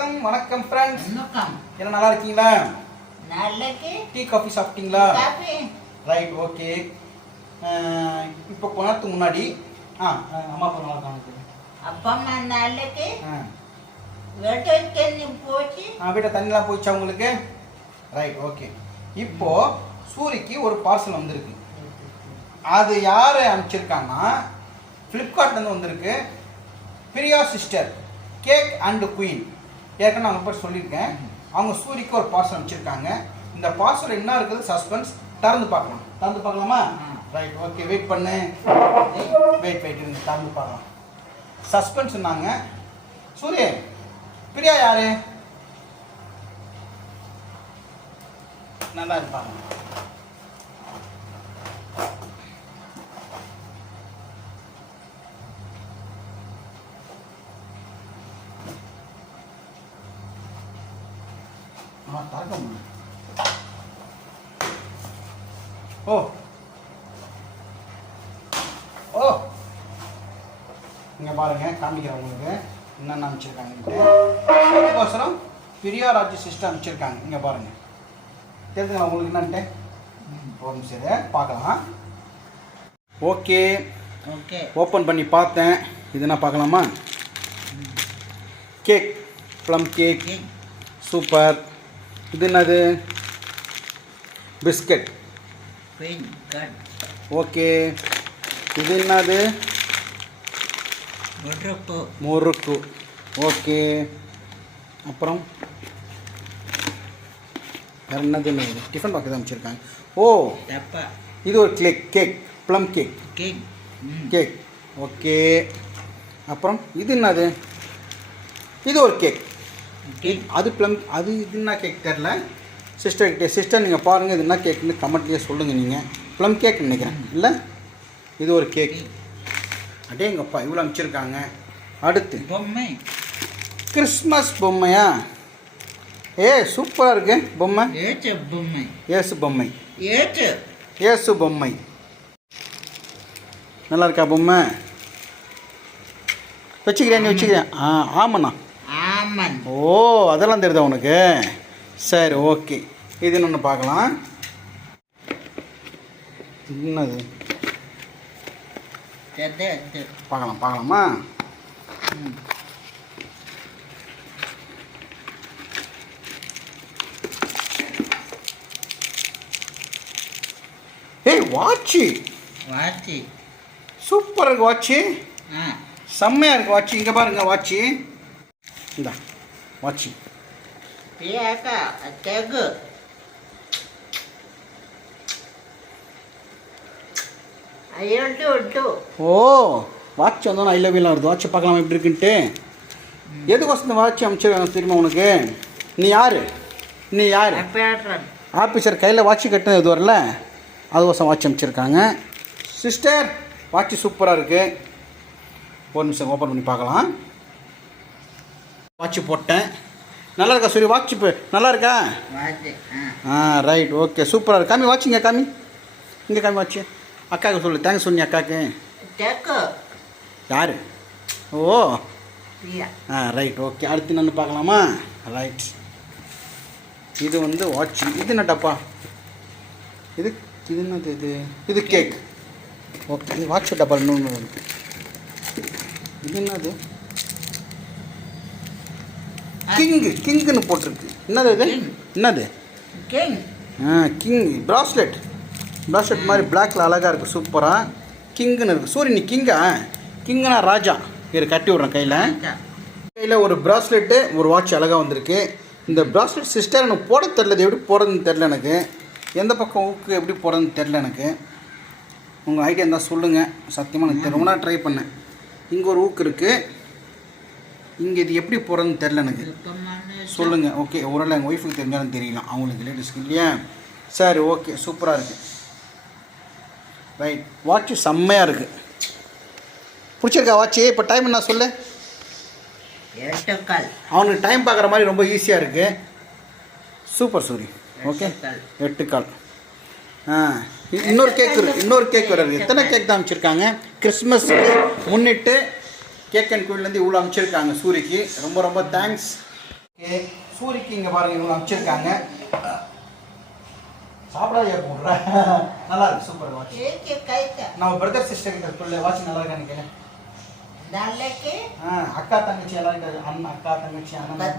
வணக்கம் வணக்கம் ஃப்ரெண்ட்ஸ் வணக்கம். என்ன நல்லா இருக்கீங்களா? நாளைக்கு டீ காஃபி சாப்பிட்டீங்களா? ரைட் ஓகே இப்போ நேரத்துக்கு முன்னாடி ஆ அம்மா அப்பா நல்லா இருக்காங்க அப்பா அம்மா நாளைக்கு போச்சு. ஆ வீட்டை தண்ணிலாம் போயிடுச்சா உங்களுக்கு? ரைட் ஓகே இப்போ சூரிக்கு ஒரு பார்சல் வந்திருக்கு. அது யார் அனுப்பிச்சிருக்காங்கன்னா ஃப்ளிப்கார்ட்லேருந்து வந்திருக்கு. Priya sister cake and queen ஏற்கனவே அவங்க பற்றி சொல்லியிருக்கேன். அவங்க சூரிக்கு ஒரு பார்சல் அனுப்பிச்சிருக்காங்க. இந்த பார்சல் என்ன இருக்குது? சஸ்பென்ஸ் திறந்து பார்க்கலாம் திறந்து பார்க்கலாமா? ரைட் ஓகே வெயிட் பண்ணு. வெயிட் வெயிட் இருந்து திறந்து பார்க்கலாம். சஸ்பென்ஸ் சொன்னாங்க சூரிய பிரியா யாரு? நல்லா இருப்பாங்க. முடியல ஓ ஓ இங்கே பாருங்க காமிக்கிறேன் உங்களுக்கு. என்னென்ன அனுப்பிச்சிருக்காங்கன்ட்டு கோசரம் பிரியாராஜ் சிஸ்டம் அனுப்பிச்சிருக்காங்க. இங்கே பாருங்க. தெரிஞ்சுங்களா உங்களுக்கு என்னன்ட்டு? நிமிஷம் இரு, பார்க்கலாம். ஓகே. ஓகே. ஓப்பன் பண்ணி பார்த்தேன். இது என்ன பார்க்கலாமா? கேக் ப்ளம் கேக் சூப்பர் இது என்னது? பிஸ்கட் ஓகே இது என்னது? முறுக்கு. ஓகே அப்புறம்? வேறு என்னது டிஃபன் பாக்ஸ் அமைச்சிருக்காங்க ஓ! டப்பா. இது ஒரு cake cake plum cake cake cake okay அப்புறம்? இது என்னது? இது ஒரு கேக் கேக் அது ப்ளம் அது இது என்ன கேக் தெரில சிஸ்டர் கிட்டே சிஸ்டர் நீங்கள் பாருங்கள் இது என்ன கேக்னு கமெண்ட்லேயே சொல்லுங்கள் நீங்கள் ப்ளம் கேக் நினைக்கிறேன். இல்லை? இது ஒரு கேக் அடேங்கப்பா இவ்வளோ அமைச்சிருக்காங்க அடுத்து. பொம்மை. கிறிஸ்மஸ் பொம்மையா? ஏ சூப்பராக இருக்கு. பொம்மை. ஏச்ச பொம்மை. ஏசு பொம்மை. ஏச்சு. ஏசு பொம்மை. நல்லா இருக்கா பொம்மை? வச்சுக்கிறேன் நீ வச்சுக்கிறேன். ஆ ஆமாண்ணா. ஆமன் ஓ அதெல்லாம் தெரியுதா உனக்கு? சரி ஓகே. இது ஒன்று பார்க்கலாம். என்னது? பார்க்கலாம் பார்க்கலாமா? ஏய் வாட்சு. வாத்தி சூப்பராக இருக்கு வாட்சு. ஆ. செம்மையாக இருக்கு வாட்சு. இங்கே பாருங்க வாட்சு. இந்தா வாட்சு தெகு ஓ வாட்ச் வந்தோம் ஐ லவ் யூலாம் வருது வாட்சை பார்க்கலாம் எப்படி இருக்குன்ட்டு. எதுக்கோசம் இந்த வாட்ச் அமைச்சிருக்காங்க தெரியுமா உனக்கு? நீ யார்? நீ யார்? ஆஃபீஸர் கையில் வாட்ச் கட்டினது இது வரல? அதுக்கோசம் வாட்ச் அமைச்சிருக்காங்க சிஸ்டர் வாட்ச் சூப்பராக இருக்குது ஒரு நிமிஷம் ஓப்பன் பண்ணி பார்க்கலாம். வாட்ச் போட்டேன். நல்லா இருக்கா சரி வாட்ச் இப்போ நல்லா இருக்கா? ஆ. ரைட் ஓகே சூப்பராக இருக்கு. காமி வாட்ச் இங்கே காமி. இங்கே காமி வாட்ச். அக்காவுக்கு சொல்லு தேங்க்ஸ் சொன்னி அக்காவுக்கு யார்? ஓ. ஆ ரைட் ஓகே அடுத்து நான் பார்க்கலாமா? ரைட் இது வந்து வாட்ச். இது என்ன டப்பா இது இது என்னது இது? இது கேக் ஓகே இது வாட்ச் டப்பா இன்னொன்று. இது என்னது? கிங்கு கிங்குன்னு போட்டிருக்கு. என்னது இது. என்னது? கிங் ஆ கிங் ப்ராஸ்லெட் ப்ராஸ்லெட் மாதிரி பிளாக்ல அழகாக இருக்குது சூப்பராக கிங்குன்னு இருக்குது சூரிய நீ கிங்கா கிங்குனா ராஜா. இரு கட்டி விட்றேன் கையில். கையில் ஒரு ப்ராஸ்லெட்டு ஒரு வாட்ச் அழகாக வந்திருக்கு. இந்த ப்ராஸ்லெட் சிஸ்டர் எனக்கு போட தெரில இது எப்படி போடுறதுன்னு தெரில எனக்கு. எந்த பக்கம் ஊக்கு எப்படி போடுறதுன்னு தெரில எனக்கு. உங்கள் ஐடியா இருந்தால் சொல்லுங்கள் சத்தியமாக எனக்கு ரொம்ப ட்ரை பண்ணேன். இங்கே ஒரு ஊக்கு இருக்குது இங்கே இது எப்படி போடுறதுன்னு தெரில எனக்கு. சொல்லுங்கள் ஓகே ஒருவேளை எங்கள் ஒய்ஃபுக்கு தெரிஞ்சாலும் தெரியலாம். அவங்களுக்கு லேடிஸ்க்கு இல்லையா? சரி ஓகே சூப்பராக இருக்குது ரைட் வாட்ச் செம்மையாக இருக்குது பிடிச்சிருக்கா வாட்ச்சு இப்போ டைம் என்ன சொல்லு? அவனுக்கு டைம் பார்க்குற மாதிரி ரொம்ப ஈஸியாக இருக்குது சூப்பர் சூரி ஓகே எட்டு கால். ஆ இன்னொரு கேக் இருக்கு இன்னொரு கேக் வேறு இருக்குது எத்தனை கேக் தான் அமைச்சிருக்காங்க கிறிஸ்மஸ்க்கு முன்னிட்டு கேக் அண்ட் குயின்லேருந்து இவ்வளோ அமைச்சிருக்காங்க சூரிக்கு. ரொம்ப ரொம்ப தேங்க்ஸ் ஏ சூரிக்கு இங்கே பாருங்க இவங்க அமைச்சிருக்காங்க. சாப்பிடாதே போடுற? நல்லா இருக்கு சூப்பர் வாட்ச் நம்ம பிரதர் சிஸ்டர் கிட்ட சொல்லு வாட்ச் நல்லா இருக்கான்னு கேளு அக்கா தங்கச்சி எல்லாரும் கிட்ட அண்ணன் அக்கா தங்கச்சி அண்ணன்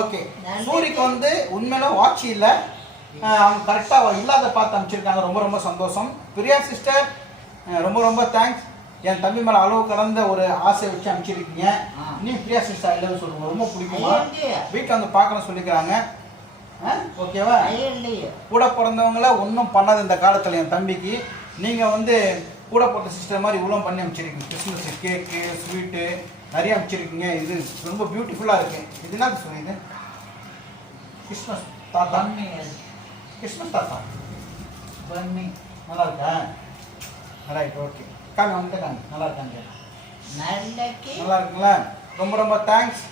ஓகே. சூரிக்கு வந்து உண்மையில வாட்ச் இல்ல. அவங்க கரெக்டாக இல்லாத பார்த்து அமைச்சிருக்காங்க. ரொம்ப ரொம்ப சந்தோஷம். பிரியா சிஸ்டர் ரொம்ப ரொம்ப தேங்க்ஸ் என் தம்பி மேல அளவு கடந்த ஒரு ஆசை வச்சு அமைச்சிருக்கீங்க ஆ. நீ பிரியா சிஸ்டர் இல்லைன்னு சொல்லுங்க. ரொம்ப பிடிக்குமா? வீட்டில் வந்து பார்க்கணும் சொல்லிக்கிறாங்க. ஆ, ஓகேவா கூட பிறந்தவங்கள ஒன்றும் பண்ணாது இந்த காலத்தில் என் தம்பிக்கு. நீங்கள் வந்து கூட போட்ட சிஸ்டர் மாதிரி இவ்வளோ பண்ணி அமைச்சிருக்கீங்க கிறிஸ்மஸ் கேக்கு ஸ்வீட்டு நிறைய அமைச்சிருக்கீங்க இது ரொம்ப பியூட்டிஃபுல்லாக இருக்கு. இது என்ன சொல்லுங்க கிறிஸ்மஸ் தாத்தா. கிறிஸ்மஸ் தாத்தா. நல்லா இருக்கா? ரைட் ஓகே காமி வந்துட்டு காமி நல்லா இருக்காங்க நல்லா இருக்குங்களா ரொம்ப ரொம்ப தேங்க்ஸ்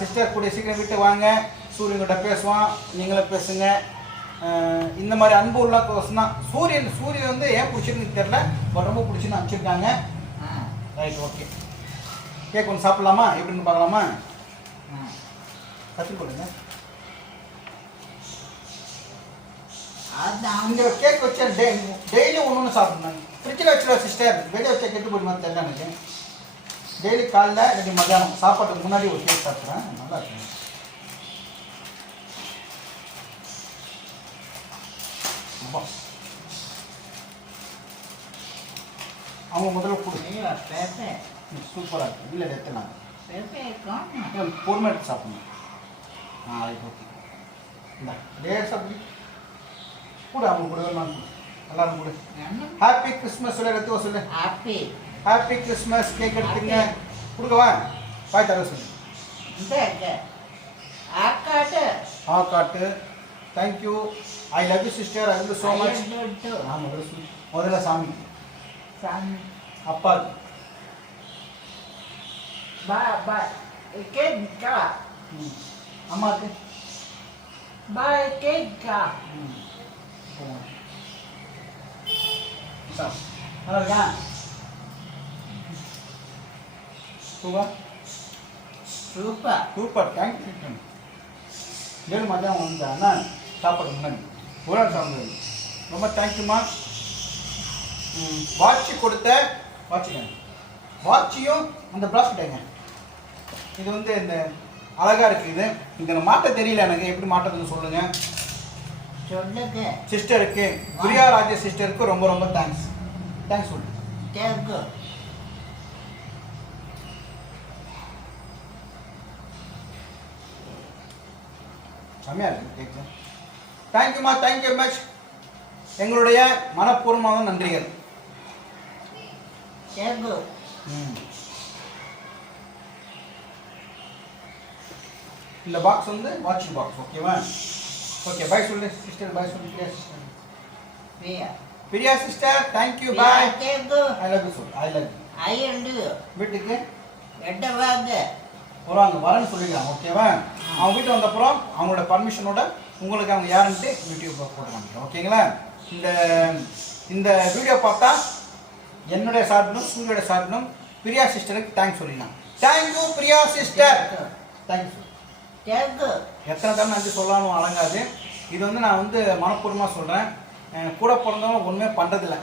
சிஸ்டர் கூடிய சீக்கிரம் வீட்டு வாங்க. சூரியன்கிட்ட பேசுவான். நீங்களும் பேசுங்க. இந்த மாதிரி அன்பு உள்ள கோசம் தான். சூரியன் சூரியன் வந்து ஏன் பிடிச்சிருக்குன்னு தெரியல பட் ரொம்ப பிடிச்சின்னு அனுப்பிச்சிருக்காங்க ஆ ரைட் ஓகே கேக் ஒன்று சாப்பிடலாமா? எப்படின்னு பார்க்கலாமா? ஆ கற்றுக் கொடுங்க. கேக் வச்சா டே டெய்லி ஒன்று ஒன்று சாப்பிடணும். ஃப்ரிட்ஜில் வச்சுருவா சிஸ்டர் வெளியே வச்சா கெட்டு போயிடுமா தெரியல எனக்கு. டெய்லி காலைல இல்லாட்டி மத்தியானம் சாப்பாட்டுக்கு முன்னாடி ஒரு கேக் சாப்பிட்றேன். நல்லா இருக்கும். அவங்க முதல்ல கொடு. ஐயோ பெப்பே. சூப்பராக இருக்கு. இல்லை எடுத்துலாம் பெப்பே காணும் பொறுமை எடுத்து சாப்பிடணும் ஆ ஓகே. இந்த லேசாக அப்படி கூட அவங்க கூட நான் எல்லாரும் கொடு ஹாப்பி கிறிஸ்மஸ் சொல்லு எடுத்து சொல்லு ஹாப்பி ஹாப்பி கிறிஸ்மஸ் கேக் எடுத்துங்க கொடுக்கவா பாய் தர சொல்லு இந்த ஆக்காட்டு ஆ காட்டு thank you I love you sister I love you so much ஐயோ ஆ முதல்ல சொல்லு முதல்ல சாமி சாமி அப்பாவுக்கு பா பா கேக்கா ம். அம்மாவுக்கு பா கேக்கா ம். நல்லா இருக்கா சூப்பர் சூப்பர் சூப்பர் தேங்க்யூ ஏழு மதியம் வந்து அண்ணா சாப்பாடு முன்னாடி. ஒரு நாள் சாப்பிடுறது ரொம்ப தேங்க்யூம்மா வாட்ச் கொடுத்த வாட்சுங்க. வாட்சியும் அந்த ப்ராஸ்கிட்டங்க இது வந்து இந்த அழகாக இருக்குது இது. இதை மாட்ட தெரியல எனக்கு. எப்படி மாட்டுறதுன்னு சொல்லுங்கள் சொல்லுங்க சிஸ்டருக்கு பிரியா ராஜேஷ் சிஸ்டருக்கு ரொம்ப ரொம்ப தேங்க்ஸ் தேங்க்ஸ் சொல்லு. செம்மையாக இருக்கு கேக்கு. தேங்க்யூம்மா தேங்க்யூ மச் எங்களுடைய மனப்பூர்வமான நன்றிகள். இந்த பாக்ஸ் வந்து வாட்சிங் பாக்ஸ் ஓகேவா ஓகே பை சொல்லு சிஸ்டர் பை சொல்லு Priya sister Priya Priya sister thank you bye cake I love you சொல் ஐ லவ் யூ ஐயண்டு வீட்டுக்கு? எட்ட வாங்க. வருவாங்க வரேன்னு சொல்லிக்கலாம் ஓகேவா அவங்க வீட்டு வந்தப்புறம் அவங்களோட பர்மிஷனோட உங்களுக்கு அவங்க யாருன்ட்டு யூடியூப் போட்டு ஓகேங்களா? இந்த இந்த வீடியோ பார்த்தா என்னுடைய சார்பிலும் சூரியோட சார்பிலும் பிரியா சிஸ்டருக்கு தேங்க்ஸ் சொல்லிடலாம் தேங்க்யூ பிரியா சிஸ்டர் கேக்கு எத்தனை தடவை நன்றி சொல்லாலும் அடங்காது இது வந்து நான் வந்து மனப்பூர்வமாக சொல்கிறேன் கூட பிறந்தவங்க ஒன்றுமே பண்ணுறதில்ல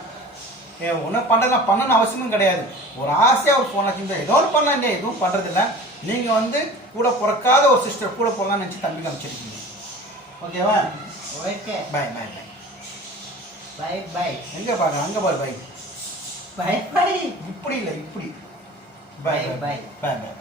ஒன்றும் பண்ணுறதுல பண்ணணும்னு அவசியமும் கிடையாது. ஒரு ஆசையாக ஒரு ஃபோன் வச்சுருந்தா ஏதோ ஒன்று பண்ணலாம். இல்லையா எதுவும் பண்ணுறதில்ல நீங்கள் வந்து கூட பிறக்காத ஒரு சிஸ்டர் கூட பிறந்தான்னு நினச்சி தம்பி காமிச்சிருக்கீங்க. ஓகேவா okay bye bye bye bye bye எங்கே பார்க்க அங்கே பாரு பாய் பை பை இப்படி இல்லை இப்படி. பாய் bye. பாய் பாய்